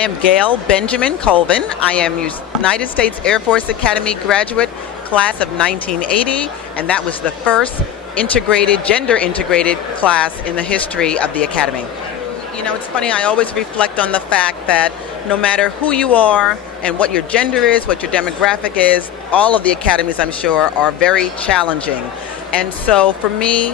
I am Gail Benjamin Colvin. I am United States Air Force Academy graduate, class of 1980, and that was the first gender-integrated class in the history of the Academy. You know, it's funny, I always reflect on the fact that no matter who you are and what your gender is, what your demographic is, all of the academies, I'm sure, are very challenging. And so for me,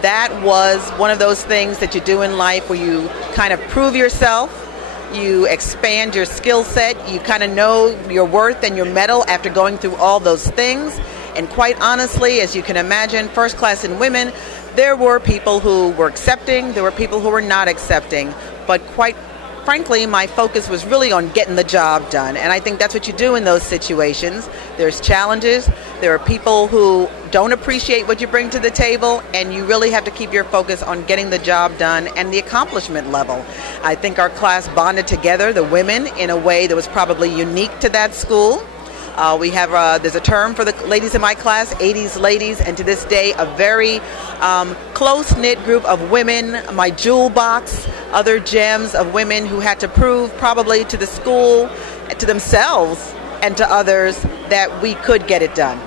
that was one of those things that you do in life where you kind of prove yourself. You expand your skill set, you kind of know your worth and your mettle after going through all those things. And quite honestly, as you can imagine, first class in women, there were people who were accepting, there were people who were not accepting. But quite frankly, my focus was really on getting the job done. And I think that's what you do in those situations. There's challenges, there are people who don't appreciate what you bring to the table, and you really have to keep your focus on getting the job done and the accomplishment level. I think our class bonded together, the women, in a way that was probably unique to that school. There's a term for the ladies in my class, 80s ladies, and to this day, a very close-knit group of women, my jewel box, other gems of women who had to prove probably to the school, to themselves, and to others that we could get it done.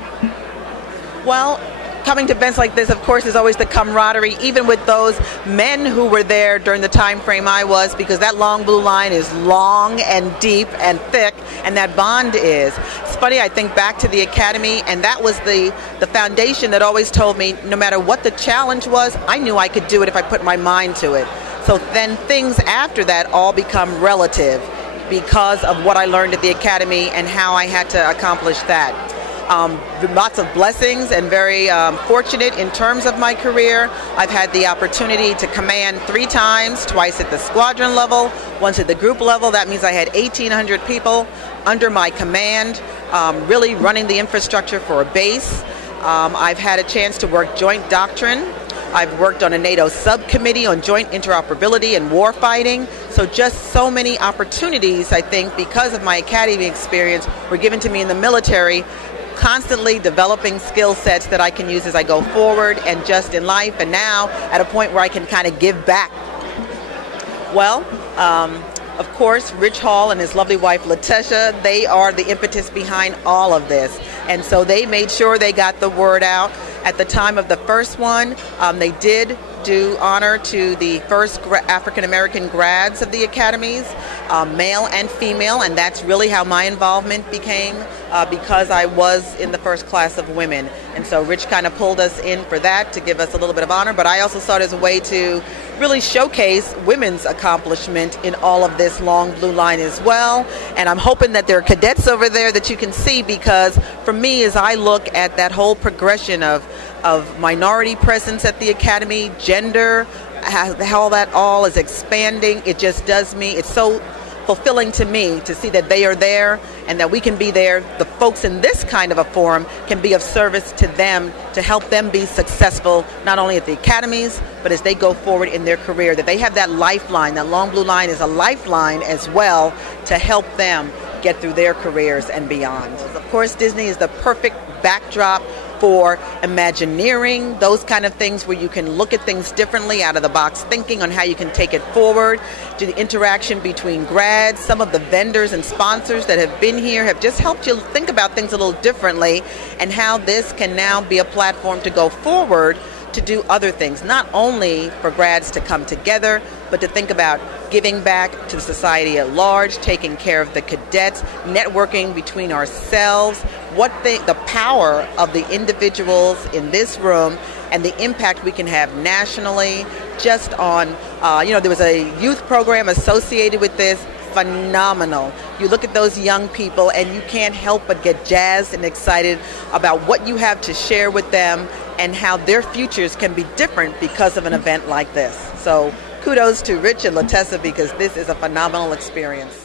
Well, coming to events like this, of course, is always the camaraderie, even with those men who were there during the time frame I was, because that long blue line is long and deep and thick, and that bond is. It's funny, I think back to the Academy, and that was the foundation that always told me no matter what the challenge was, I knew I could do it if I put my mind to it. So then things after that all become relative because of what I learned at the Academy and how I had to accomplish that. Lots of blessings and very fortunate in terms of my career. I've had the opportunity to command 3 times, twice at the squadron level, once at the group level. That means I had 1,800 people under my command, really running the infrastructure for a base. I've had a chance to work joint doctrine. I've worked on a NATO subcommittee on joint interoperability and warfighting. So just so many opportunities, I think, because of my academy experience, were given to me in the military, constantly developing skill sets that I can use as I go forward and just in life, and now at a point where I can kind of give back. Well, of course, Rich Hall and his lovely wife, Letitia, they are the impetus behind all of this. And so they made sure they got the word out. At the time of the first one, they did do honor to the first African-American grads of the academies, male and female, and that's really how my involvement became because I was in the first class of women. And so Rich kind of pulled us in for that to give us a little bit of honor, but I also saw it as a way to really showcase women's accomplishment in all of this long blue line as well. And I'm hoping that there are cadets over there that you can see, because for me, as I look at that whole progression of minority presence at the Academy, gender, how that all is expanding, it just does me, it's so fulfilling to me to see that they are there and that we can be there. The folks in this kind of a forum can be of service to them to help them be successful, not only at the academies, but as they go forward in their career, that they have that lifeline. That long blue line is a lifeline as well to help them get through their careers and beyond. Of course, Disney is the perfect backdrop for Imagineering, those kind of things where you can look at things differently, out of the box thinking on how you can take it forward, to the interaction between grads. Some of the vendors and sponsors that have been here have just helped you think about things a little differently, and how this can now be a platform to go forward to do other things, not only for grads to come together, but to think about giving back to the society at large, taking care of the cadets, networking between ourselves, the power of the individuals in this room and the impact we can have nationally just on, there was a youth program associated with this, phenomenal. You look at those young people and you can't help but get jazzed and excited about what you have to share with them and how their futures can be different because of an event like this. So kudos to Rich and Latessa, because this is a phenomenal experience.